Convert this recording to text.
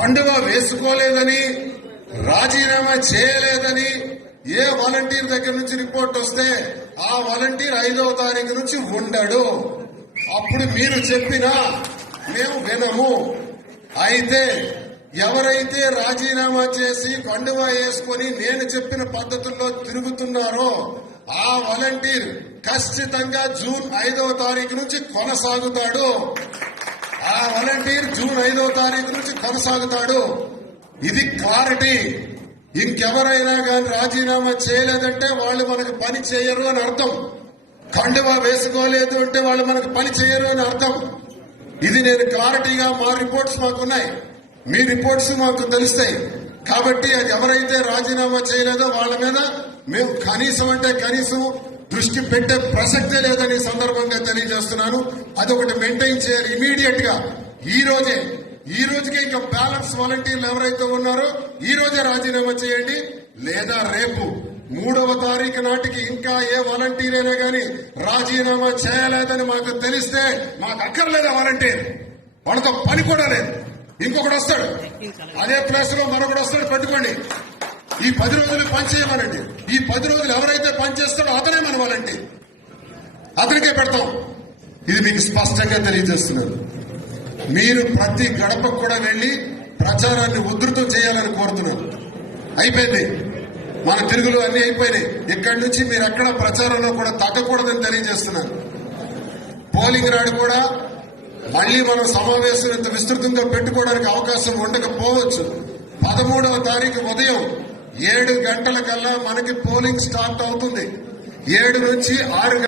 కండువా వేసుకోలేదని, రాజీనామా చేయలేదని ఏ వాలంటీర్ దగ్గర నుంచి రిపోర్ట్ వస్తే ఆ వాలంటీర్ 5వ తారీఖు నుంచి ఉండడు. అప్పుడు మీరు చెప్పినా మేము వినము. అయితే ఎవరైతే రాజీనామా చేసి కండువా వేసుకొని నేను చెప్పిన పద్ధతుల్లో తిరుగుతున్నారో ఆ వాలంటీర్ ఖచ్చితంగా జూన్ 5వ తారీఖు నుంచి కొనసాగుతాడు. ఆ వాలంటీర్ జూన్ 5వ తారీఖు నుంచి కొనసాగుతాడు. ఇది క్లారిటీ. ఇంకెవరైనా కానీ రాజీనామా చేయలేదంటే వాళ్ళు మనకు పని చేయరు అని అర్థం. కండువా వేసుకోలేదు అంటే వాళ్ళు మనకు పని చేయరు అని అర్థం. ఇది నేను క్లారిటీగా మా రిపోర్ట్స్ మాకున్నాయి, మీ రిపోర్ట్స్ మాకు తెలుస్తాయి. కాబట్టి అది ఎవరైతే రాజీనామా చేయలేదో వాళ్ళ మీద మేము కనీసం అంటే కనీసం దృష్టి పెట్టే ప్రసక్తే లేదని సందర్భంగా తెలియజేస్తున్నాను. అదొకటి మెయింటైన్ చేయాలి ఇమీడియట్ గా. ఈ రోజుకే ఇంకా బ్యాలెన్స్ వాలంటీర్లు ఎవరైతే ఉన్నారో ఈ రోజే రాజీనామా చేయండి. లేదా రేపు 3వ తారీఖు నాటికి ఇంకా ఏ వాలంటీర్ అయినా కానీ రాజీనామా చేయలేదని మాకు తెలిస్తే మాకు అక్కర్లేదా వాలంటీర్, వాళ్ళతో పని కూడా లేదు. ఇంకొకటి వస్తాడు, అదే ప్లేస్ లో మరొకటి వస్తాడు, పెట్టుకోండి. ఈ 10 రోజులు పనిచేయమనండి. ఈ 10 రోజులు ఎవరైతే పనిచేస్తాడో అతనే మన వాలంటీర్, అతనికే పెడతాం. ఇది మీకు స్పష్టంగా తెలియజేస్తున్నారు. మీరు ప్రతి గడపకు కూడా వెళ్లి ప్రచారాన్ని ఉధృతం చేయాలని కోరుతున్నాను. అయిపోయింది, మన తిరుగులు అన్ని అయిపోయినాయి. ఇక్కడి నుంచి మీరు ఎక్కడ ప్రచారంలో కూడా తగ్గకూడదని తెలియజేస్తున్నాను. పోలింగ్ నాడు కూడా మళ్లీ మనం సమావేశం ఇంత విస్తృతంగా పెట్టుకోవడానికి అవకాశం ఉండకపోవచ్చు. 13వ తారీఖు ఉదయం 7 గంటల కల్లా మనకి పోలింగ్ స్టార్ట్ అవుతుంది. 7 నుంచి 6